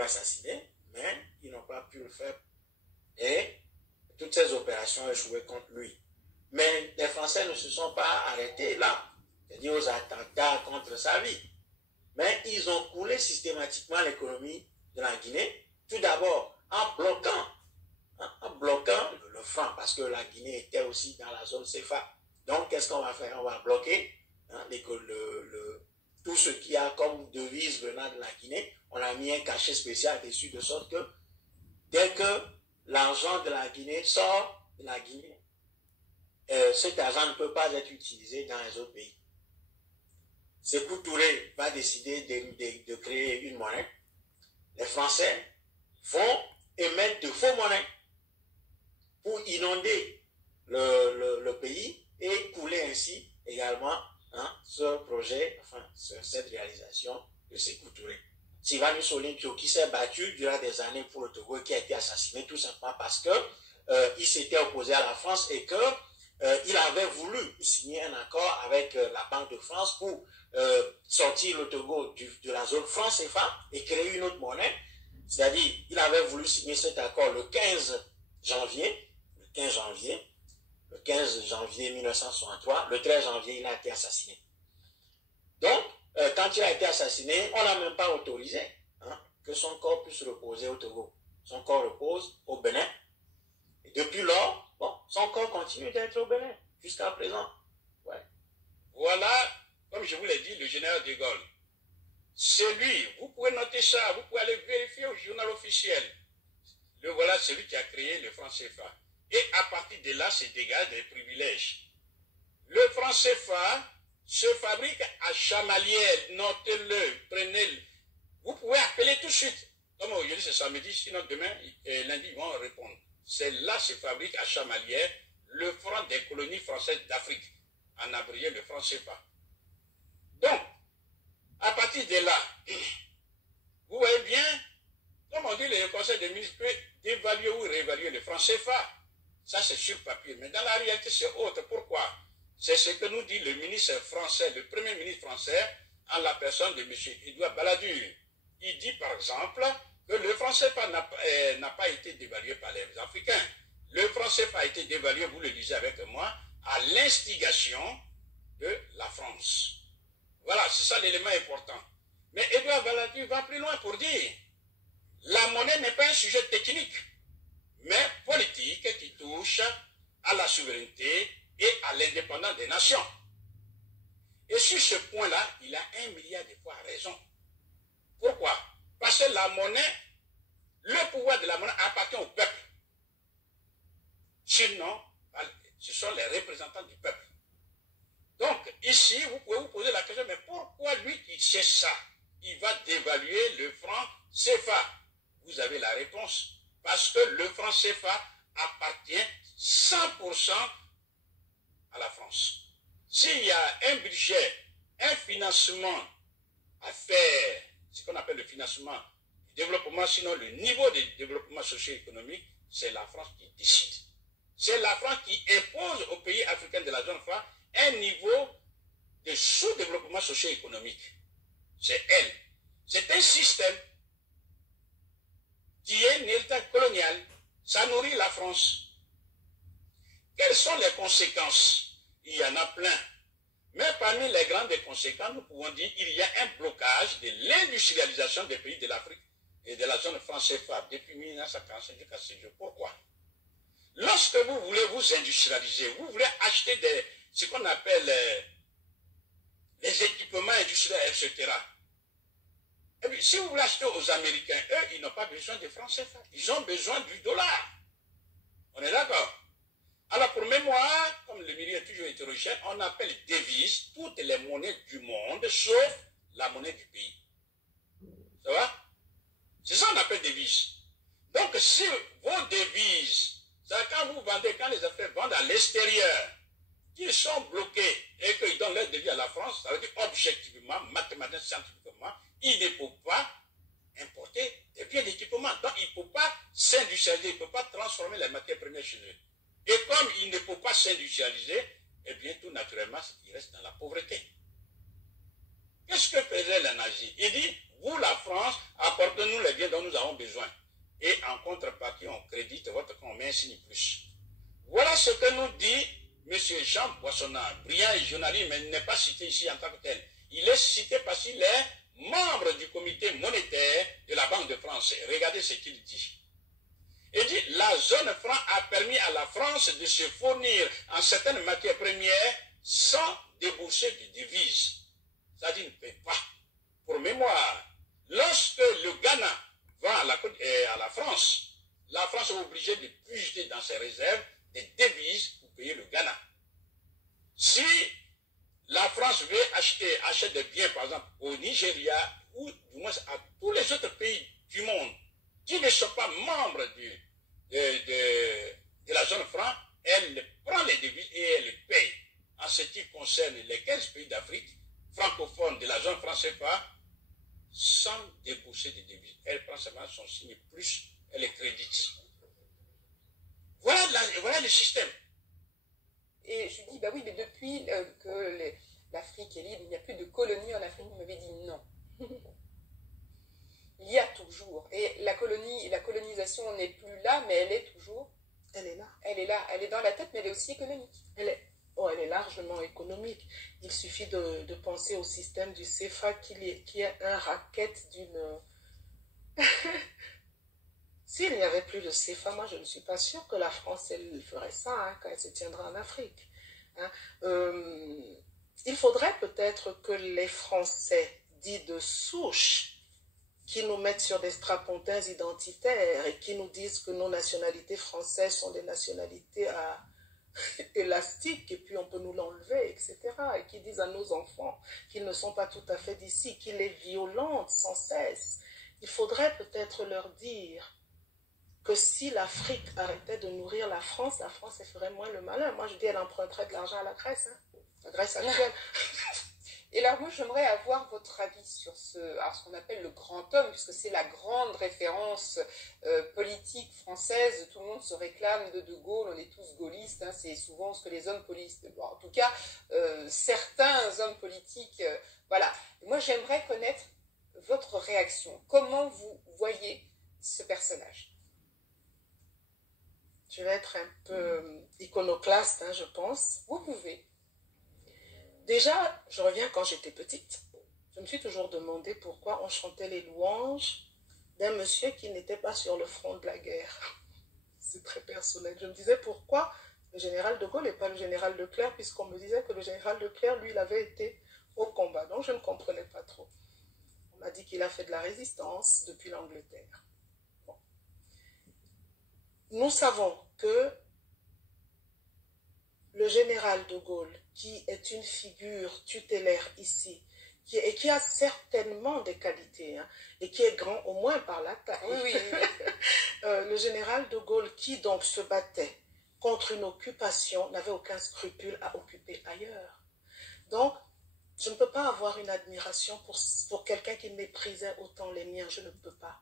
l'assassiner, mais ils n'ont pas pu le faire. Et toutes ces opérations échouaient contre lui. Mais les Français ne se sont pas arrêtés là, c'est-à-dire aux attentats contre sa vie. Mais ils ont coulé systématiquement l'économie de la Guinée, tout d'abord en bloquant le franc, parce que la Guinée était aussi dans la zone CFA. Donc, qu'est-ce qu'on va faire? On va bloquer tout ce qui a comme devise venant de la Guinée. On a mis un cachet spécial dessus, de sorte que dès que l'argent de la Guinée sort de la Guinée, cet argent ne peut pas être utilisé dans les autres pays. Sékou Touré va décider de créer une monnaie. Les Français vont émettre de faux monnaies pour inonder le pays et couler ainsi également ce projet, enfin cette réalisation de Sékou Touré. Sylvanus Olympio qui s'est battu durant des années pour le Togo et qui a été assassiné tout simplement parce que il s'était opposé à la France et que il avait voulu signer un accord avec la Banque de France pour sortir le Togo de la zone franc CFA et créer une autre monnaie. C'est-à-dire, il avait voulu signer cet accord le 15 janvier 1963. Le 13 janvier, il a été assassiné. Donc, quand il a été assassiné, on n'a même pas autorisé que son corps puisse reposer au Togo. Son corps repose au Bénin. Et depuis lors, bon, son corps continue d'être au Bénin jusqu'à présent. Ouais. Voilà, comme je vous l'ai dit, le général de Gaulle. C'est lui, vous pouvez noter ça, vous pouvez aller vérifier au journal officiel. Le voilà, celui qui a créé le franc CFA. Et à partir de là, se dégage des privilèges. Le franc CFA se fabrique à Chamalières, notez-le, prenez-le. Vous pouvez appeler tout de suite. Comme aujourd'hui c'est samedi, sinon demain et lundi ils vont répondre. C'est là se fabrique à Chamalières le franc des colonies françaises d'Afrique. En abrégé le franc CFA. Donc, à partir de là, vous voyez bien, comme on dit, le conseil des ministres peut évaluer ou réévaluer le franc CFA. Ça, c'est sur papier. Mais dans la réalité, c'est autre. Pourquoi? C'est ce que nous dit le ministre français, le premier ministre français, en la personne de M. Édouard Balladur. Il dit, par exemple, que le franc CFA n'a pas été dévalué par les Africains. Le franc CFA a été dévalué, vous le disiez avec moi, à l'instigation de la France. Voilà, c'est ça l'élément important. Mais Édouard Balladur va plus loin pour dire la monnaie n'est pas un sujet technique, mais politique qui touche à la souveraineté et à l'indépendance des nations. Et sur ce point-là, il a 1 milliard de fois raison. Pourquoi? Parce que la monnaie, le pouvoir de la monnaie appartient au peuple. Sinon, ce sont les représentants du peuple. Donc, ici, vous pouvez vous poser la question, mais pourquoi lui qui sait ça, il va dévaluer le franc CFA? Vous avez la réponse. Parce que le franc CFA appartient 100% à la France. S'il y a un budget, un financement à faire, ce qu'on appelle le financement du développement, sinon le niveau de développement socio-économique, c'est la France qui décide. C'est la France qui impose aux pays africains de la zone franc un niveau de sous-développement socio-économique. C'est elle. C'est un système qui est un héritage colonial. Ça nourrit la France. Quelles sont les conséquences? Il y en a plein. Mais parmi les grandes conséquences, nous pouvons dire qu'il y a un blocage de l'industrialisation des pays de l'Afrique et de la zone franc CFA depuis 1945 jusqu'à ce jour. Pourquoi? Lorsque vous voulez vous industrialiser, vous voulez acheter ce qu'on appelle les équipements industriels, etc. Et puis, si vous voulez acheter aux Américains, eux, ils n'ont pas besoin de francs CFA. Ils ont besoin du dollar. On est d'accord? Alors, pour mémoire, comme le milieu est toujours hétérogène, on appelle devises toutes les monnaies du monde, sauf la monnaie du pays. Ça va? C'est ça qu'on appelle devises. Donc, si vos devises, c'est quand vous vendez, quand les Africains vendent à l'extérieur, qu'ils sont bloqués et qu'ils donnent leur devis à la France, ça veut dire objectivement, mathématiquement, scientifiquement, ils ne peuvent pas importer des biens d'équipement. Donc, ils ne peuvent pas s'industrialiser, ils ne peuvent pas transformer les matières premières chez eux. Et comme ils ne peuvent pas s'industrialiser, eh bien, tout naturellement, ils restent dans la pauvreté. Qu'est-ce que faisait la nazie? Il dit, vous, la France, apportez-nous les biens dont nous avons besoin. Et en contrepartie, on crédite votre camp, mais un signe plus. Voilà ce que nous dit M. Jean Boissonnat, brillant et journaliste, mais il n'est pas cité ici en tant que tel. Il est cité parce qu'il est membre du comité monétaire de la Banque de France. Regardez ce qu'il dit. Il dit, la zone franc a permis à la France de se fournir en certaines matières premières sans débourser de devises. Ça dit, ne paie pas. Pour mémoire, lorsque le Ghana va à la France est obligée de puiser dans ses réserves des devises pour payer le Ghana. Si la France veut achète des biens, par exemple, au Nigeria, ou du moins à tous les autres pays du monde, qui ne sont pas membres de la zone franc, elle prend les devises et elle les paye. En ce qui concerne les 15 pays d'Afrique francophones de la zone franc CFA, sans débourser de devises, elle prend seulement son signe plus, elle les crédite. Voilà le système. Et je dis, bah oui, mais depuis que l'Afrique est libre, il n'y a plus de colonies en Afrique. Vous m'avez dit non. Il y a toujours. Et la colonisation n'est plus là, mais elle est toujours. Elle est là. Elle est là. Elle est dans la tête, mais elle est aussi économique. Elle est largement économique. Il suffit de penser au système du CFA qui est un racket d'une... S'il n'y avait plus de CFA, moi je ne suis pas sûre que la France elle ferait ça quand elle se tiendra en Afrique. Il faudrait peut-être que les Français dits de souche qui nous mettent sur des strapontins identitaires et qui nous disent que nos nationalités françaises sont des nationalités élastiques et puis on peut nous l'enlever, etc. Et qui disent à nos enfants qu'ils ne sont pas tout à fait d'ici, qu'ils les violentent sans cesse. Il faudrait peut-être leur dire que si l'Afrique arrêtait de nourrir la France elle ferait moins le malin. Moi je dis elle emprunterait de l'argent à la Grèce, la Grèce actuelle. Et là, moi, j'aimerais avoir votre avis sur ce qu'on appelle le grand homme, puisque c'est la grande référence politique française. Tout le monde se réclame de Gaulle, on est tous gaullistes, c'est souvent ce que les hommes politiques... Bon, en tout cas, certains hommes politiques... voilà. Moi, j'aimerais connaître votre réaction. Comment vous voyez ce personnage? Je vais être un peu iconoclaste, je pense. Vous pouvez. Déjà, je reviens quand j'étais petite. Je me suis toujours demandé pourquoi on chantait les louanges d'un monsieur qui n'était pas sur le front de la guerre. C'est très personnel. Je me disais pourquoi le général de Gaulle n'est pas le général Leclerc, puisqu'on me disait que le général Leclerc, lui, il avait été au combat. Donc, je ne comprenais pas trop. On m'a dit qu'il a fait de la résistance depuis l'Angleterre. Bon. Nous savons que le général de Gaulle, qui est une figure tutélaire ici, qui a certainement des qualités, et qui est grand au moins par la taille. Oui. Le général de Gaulle, qui donc se battait contre une occupation, n'avait aucun scrupule à occuper ailleurs. Donc, je ne peux pas avoir une admiration pour quelqu'un qui méprisait autant les miens, je ne peux pas.